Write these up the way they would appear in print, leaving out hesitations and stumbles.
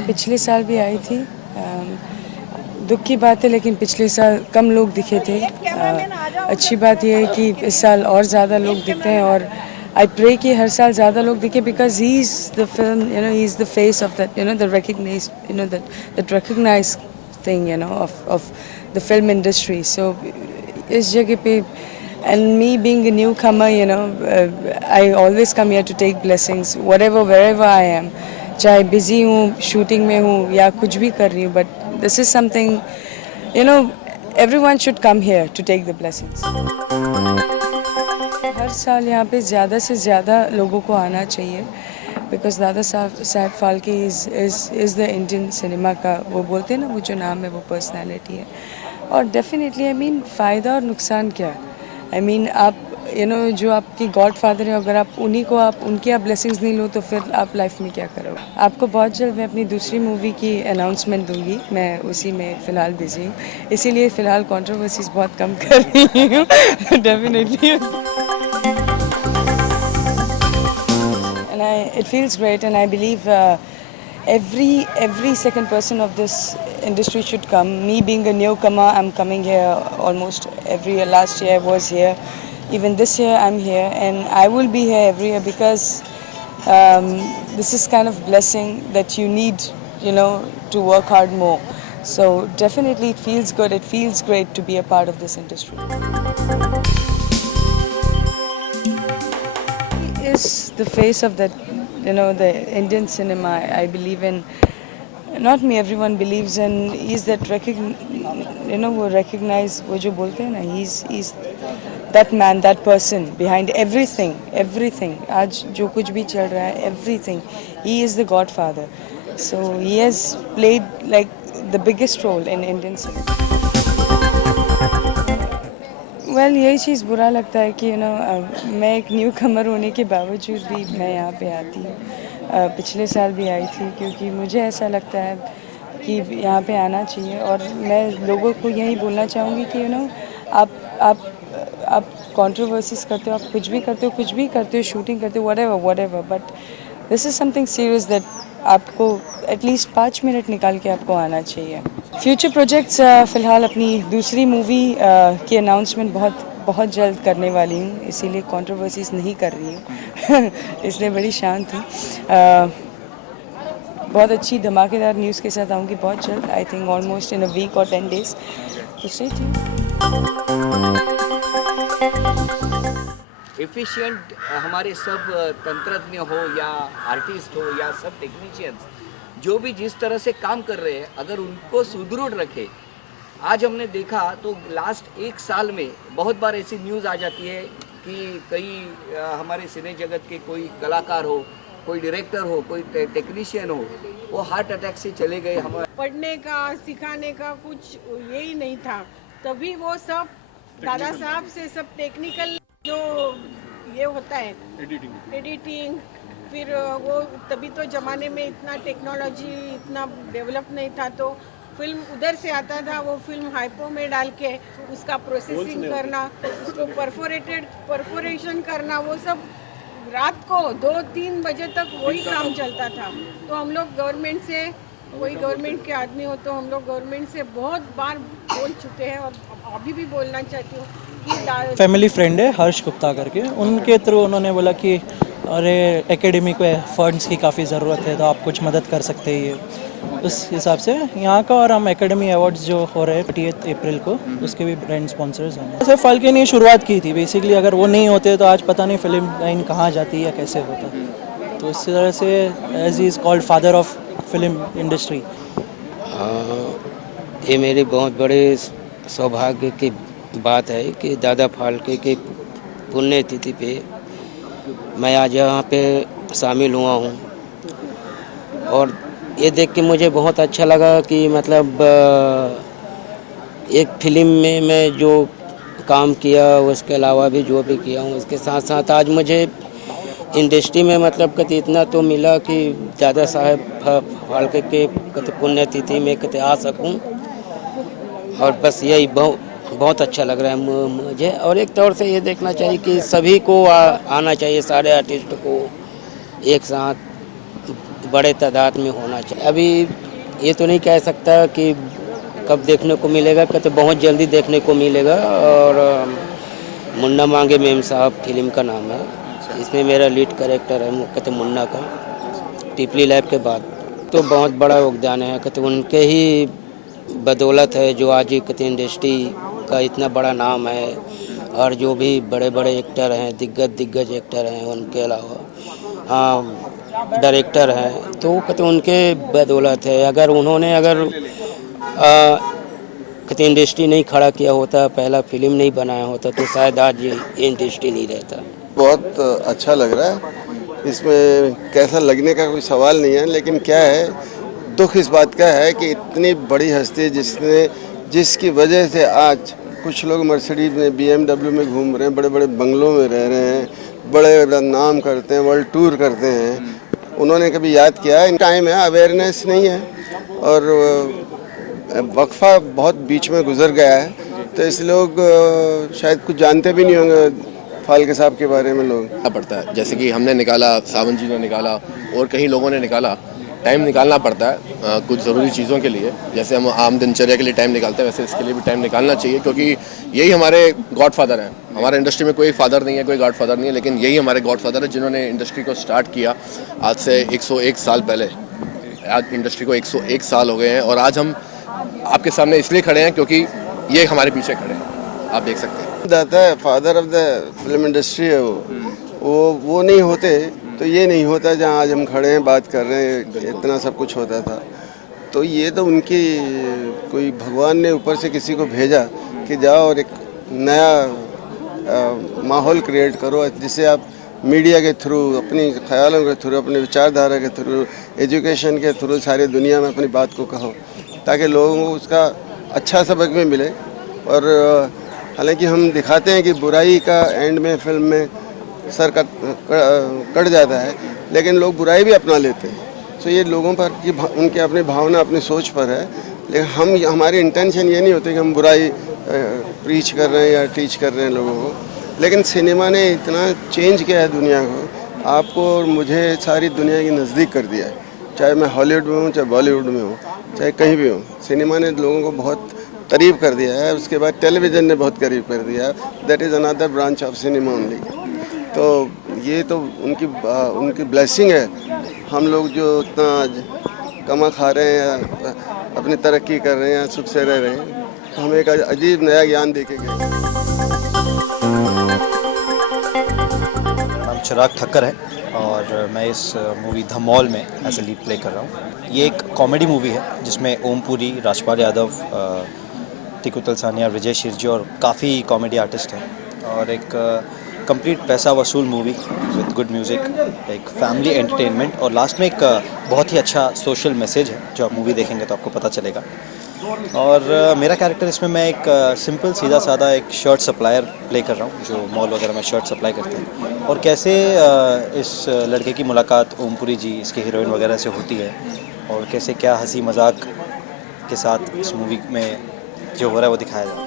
पे पिछले साल भी आई थी। दुख की बात है लेकिन पिछले साल कम लोग दिखे थे। अच्छी बात यह है कि इस साल और ज़्यादा लोग दिखते हैं और आई प्रे कि हर साल ज़्यादा लोग दिखे because he is the film he is the face of that the recognise that recognise thing of the film industry. So इस जगह पे and me being a newcomer, I always come here to take blessings wherever I am, चाहे busy हूँ, shooting में हूँ या कुछ भी कर रही हूँ, but this is something, you know everyone should come here to take the blessings. हर साल यहाँ पे ज़्यादा से ज़्यादा लोगों को आना चाहिए because Dada Saheb Phalke is the Indian cinema का, वो बोलते हैं ना, वो जो नाम है वो पर्सनैलिटी है। और डेफिनेटली फ़ायदा और नुकसान क्या है, आप जो आपकी गॉड फादर है, अगर आप उनकी आप ब्लेसिंग्स नहीं लो तो फिर आप लाइफ में क्या करोगे। आपको बहुत जल्द मैं अपनी दूसरी मूवी की अनाउंसमेंट दूंगी, मैं उसी में फ़िलहाल बिजी हूँ, इसीलिए फ़िलहाल कंट्रोवर्सीज बहुत कम कर रही हूँ definitely. And it feels great, and I believe every second person of this industry should come. Me being a newcomer, I'm coming here almost every year. Last year I was here, even this year I'm here, and I will be here every year because this is kind of blessing that you need, to work hard more. So definitely it feels good. It feels great to be a part of this industry. Is the face of that, the Indian cinema. I believe in, not me, everyone believes in, he's that वो recognize, वो जो बोलते हैं ना, he's that man, that person behind everything आज जो कुछ भी चल रहा है, everything, he is the godfather. So he has played like the biggest role in Indian cinema. Well यही चीज़ बुरा लगता है कि मैं एक न्यू कमर होने के बावजूद भी मैं यहाँ पे आती हूँ। पिछले साल भी आई थी क्योंकि मुझे ऐसा लगता है कि यहाँ पे आना चाहिए, और मैं लोगों को यही बोलना चाहूँगी कि आप कंट्रोवर्सीज करते हो, आप कुछ भी करते हो, शूटिंग करते हो, whatever, but this is something serious that आपको एटलीस्ट 5 मिनट निकाल के आपको आना चाहिए। फ्यूचर प्रोजेक्ट्स, फ़िलहाल अपनी दूसरी मूवी की अनाउंसमेंट बहुत जल्द करने वाली हूँ, इसीलिए कंट्रोवर्सीज नहीं कर रही हूँ इसलिए बड़ी शांत हूँ। बहुत अच्छी धमाकेदार न्यूज़ के साथ आऊँगी बहुत जल्द, I think almost in a week और 10 days, तो स्टे ट्यून्ड। एफिशिएंट हमारे सब तंत्रज्ञ हो या आर्टिस्ट हो या सब टेक्नीशियंस जो भी जिस तरह से काम कर रहे हैं, अगर उनको सुदृढ़ रखे। आज हमने देखा तो लास्ट 1 साल में बहुत बार ऐसी न्यूज़ आ जाती है कि कई हमारे सिने जगत के कोई कलाकार हो, कोई डायरेक्टर हो, कोई टेक्नीशियन हो, वो हार्ट अटैक से चले गए। हमारे पढ़ने का सिखाने का कुछ यही नहीं था, तभी वो सब दादा साहब से सब टेक्निकल जो ये होता है एडिटिंग, फिर वो तभी तो ज़माने में इतना टेक्नोलॉजी इतना डेवलप नहीं था, तो फिल्म उधर से आता था, वो फिल्म हाइपो में डाल के उसका प्रोसेसिंग करना, उसको परफोरेशन करना, वो सब रात को 2-3 बजे तक वही काम चलता था। तो हम लोग गवर्नमेंट से, कोई गवर्नमेंट के आदमी हो तो हम लोग गवर्नमेंट से बहुत बार बोल चुके हैं और अभी भी बोलना चाहती हूँ कि फैमिली फ्रेंड है हर्ष गुप्ता करके, उनके थ्रू उन्होंने बोला कि अरे एकेडमी को फंड्स की काफ़ी ज़रूरत है तो आप कुछ मदद कर सकते हैं। ये उस हिसाब से यहाँ का, और हम एकेडमी अवार्ड्स जो हो रहे हैं 28 अप्रैल को, उसके भी ब्रांड स्पॉन्सर्स हैं। ऐसे फाल्के ने शुरुआत की थी बेसिकली, अगर वो नहीं होते तो आज पता नहीं फिल्म लाइन कहाँ जाती या कैसे होता। तो इस तरह से as he is called father of film industry. ये मेरी बहुत बड़े सौभाग्य की बात है कि दादा फाल्के की पुण्यतिथि पे मैं आज यहाँ पे शामिल हुआ हूँ, और ये देख के मुझे बहुत अच्छा लगा कि मतलब एक फिल्म में मैं जो काम किया उसके अलावा भी जो भी किया हूँ, इसके साथ साथ आज मुझे इंडस्ट्री में मतलब कति इतना तो मिला कि दादा साहब फाल्के के कति पुण्यतिथि में कति आ सकूँ, और बस यही बहुत अच्छा लग रहा है मुझे। और एक तौर से ये देखना चाहिए कि सभी को आना चाहिए, सारे आर्टिस्ट को एक साथ बड़े तादाद में होना चाहिए। अभी ये तो नहीं कह सकता कि कब देखने को मिलेगा, कहते बहुत जल्दी देखने को मिलेगा। और मुन्ना मांगे मेम साहब फिल्म का नाम है, इसमें मेरा लीड कैरेक्टर है कहते मुन्ना का, टिपली लैब के बाद। तो बहुत बड़ा योगदान है, कहते उनके ही बदौलत है जो आज कहते इंडस्ट्री का इतना बड़ा नाम है। और जो भी बड़े बड़े एक्टर हैं, दिग्गज एक्टर हैं, उनके अलावा डायरेक्टर हैं, तो कहते उनके बदौलत है। अगर उन्होंने कहते इंडस्ट्री नहीं खड़ा किया होता, पहला फिल्म नहीं बनाया होता, तो शायद आज ये इंडस्ट्री नहीं रहता। बहुत अच्छा लग रहा है, इसमें कैसा लगने का कोई सवाल नहीं है। लेकिन क्या है, दुख इस बात का है कि इतनी बड़ी हस्ती जिसकी वजह से आज कुछ लोग मर्सिडीज में, BMW में घूम रहे हैं, बड़े बड़े बंगलों में रह रहे हैं, बड़े नाम करते हैं, वर्ल्ड टूर करते हैं, उन्होंने कभी याद किया है? टाइम है, अवेयरनेस नहीं है और वक्फा बहुत बीच में गुजर गया है, तो इस लोग शायद कुछ जानते भी नहीं होंगे फाल्के साहब के बारे में। लोग पड़ता है, जैसे कि हमने निकाला, सावन जी ने निकाला और कई लोगों ने निकाला। टाइम निकालना पड़ता है कुछ ज़रूरी चीज़ों के लिए, जैसे हम आम दिनचर्या के लिए टाइम निकालते हैं, वैसे इसके लिए भी टाइम निकालना चाहिए, क्योंकि यही हमारे गॉड फादर हैं। हमारे इंडस्ट्री में कोई फादर नहीं है, कोई गॉड फादर नहीं है, लेकिन यही हमारे गॉड फादर है जिन्होंने इंडस्ट्री को स्टार्ट किया आज से 101 साल पहले। आज इंडस्ट्री को 101 साल हो गए हैं और आज हम आपके सामने इसलिए खड़े हैं क्योंकि ये हमारे पीछे खड़े हैं, आप देख सकते हैं। दाता है, father of the film industry है वो नहीं होते तो ये नहीं होता जहाँ आज हम खड़े हैं बात कर रहे हैं, इतना सब कुछ होता था। तो ये तो उनकी कोई भगवान ने ऊपर से किसी को भेजा कि जाओ और एक नया माहौल क्रिएट करो, जिससे आप मीडिया के थ्रू, अपनी ख्यालों के थ्रू, अपनी विचारधारा के थ्रू, एजुकेशन के थ्रू सारी दुनिया में अपनी बात को कहो, ताकि लोगों को उसका अच्छा सबक भी मिले। और हालांकि हम दिखाते हैं कि बुराई का एंड में फिल्म में सर कट जाता है, लेकिन लोग बुराई भी अपना लेते हैं। तो ये लोगों पर की उनके अपनी भावना, अपनी सोच पर है। लेकिन हमारी इंटेंशन ये नहीं होती कि हम बुराई प्रीच कर रहे हैं या टीच कर रहे हैं लोगों को। लेकिन सिनेमा ने इतना चेंज किया है दुनिया को, आपको और मुझे सारी दुनिया के नज़दीक कर दिया है। चाहे मैं हॉलीवुड में हूँ, चाहे बॉलीवुड में हूँ, चाहे कहीं भी हूँ, सिनेमा ने लोगों को बहुत करीब कर दिया है। उसके बाद टेलीविज़न ने बहुत करीब कर दिया है। That is another branch of cinema only. तो ये तो उनकी ब्लेसिंग है। हम लोग जो इतना आज कमा खा रहे हैं, अपनी तरक्की कर रहे हैं, सुख से रह रहे हैं, तो हमें एक अजीब नया ज्ञान दे के गए। नाम चिराग ठक्कर है और मैं इस मूवी धमौल में एज ए लीड प्ले कर रहा हूँ। ये एक कॉमेडी मूवी है जिसमें ओम पुरी, राजपाल यादव, टिकू तलसानिया, विजय शिरजी और काफ़ी कॉमेडी आर्टिस्ट हैं। और एक कंप्लीट पैसा वसूल मूवी विद गुड म्यूज़िक, एक फैमिली एंटरटेनमेंट और लास्ट में एक बहुत ही अच्छा सोशल मैसेज है जो आप मूवी देखेंगे तो आपको पता चलेगा। और मेरा कैरेक्टर इसमें मैं एक सिंपल सीधा साधा एक शर्ट सप्लायर प्ले कर रहा हूँ जो मॉल वगैरह में शर्ट सप्लाई करते हैं। और कैसे इस लड़के की मुलाकात ओमपुरी जी, इसके हीरोइन वगैरह से होती है और कैसे क्या हंसी मजाक के साथ इस मूवी में जो हो रहा है वो दिखाया जाए।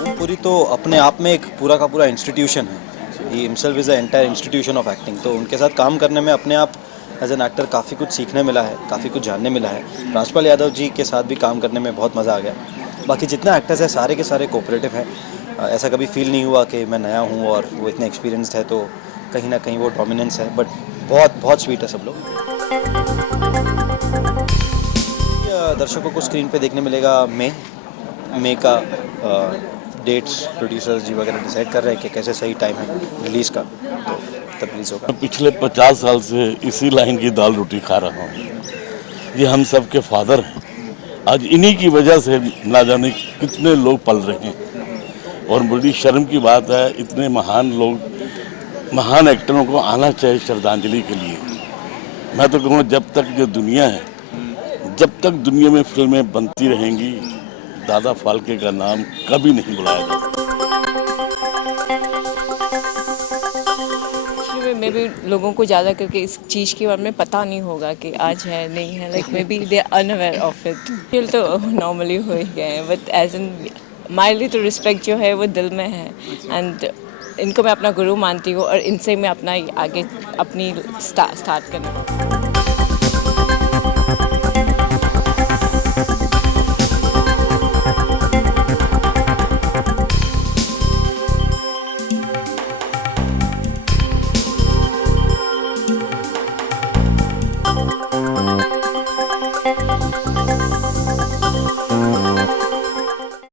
ओमपुरी तो अपने आप में एक पूरा का पूरा इंस्टीट्यूशन है। He himself is a entire institution of acting. तो उनके साथ काम करने में अपने आप एज एन एक्टर काफ़ी कुछ सीखने मिला है, काफ़ी कुछ जानने मिला है। राजपाल यादव जी के साथ भी काम करने में बहुत मज़ा आ गया। बाकी जितना एक्टर्स हैं सारे के सारे कोऑपरेटिव हैं। ऐसा कभी फील नहीं हुआ कि मैं नया हूँ और वो इतने एक्सपीरियंस्ड है, तो कहीं ना कहीं वो डोमिनेंस है। बट बहुत बहुत स्वीट है सब लोग। दर्शकों को स्क्रीन पे देखने मिलेगा मई का। डेट्स प्रोड्यूसर्स जी वगैरह डिसाइड कर रहे हैं कि कैसे सही टाइम है रिलीज़ का, तो तब रिलीज़ होगा। पिछले 50 साल से इसी लाइन की दाल रोटी खा रहा हूँ। ये हम सब के फादर हैं। आज इन्हीं की वजह से ना जाने कितने लोग पल रहे हैं। और बड़ी शर्म की बात है, इतने महान लोग, महान एक्टरों को आना चाहिए श्रद्धांजलि के लिए। मैं तो कहूँगा जब तक ये दुनिया है, जब तक दुनिया में फिल्में बनती रहेंगी, दादा फाल्के का नाम कभी नहीं बुलाया जाएगा। मे बी लोगों को ज़्यादा करके इस चीज़ के बारे में पता नहीं होगा कि आज है नहीं है, like may be they are unaware of it. Feel तो नॉर्मली हो ही गए हैं, बट एज एन माइल्डली तो रिस्पेक्ट जो है वो दिल में है। एंड इनको मैं अपना गुरु मानती हूँ और इनसे मैं अपना आगे अपनी स्टार्ट करना।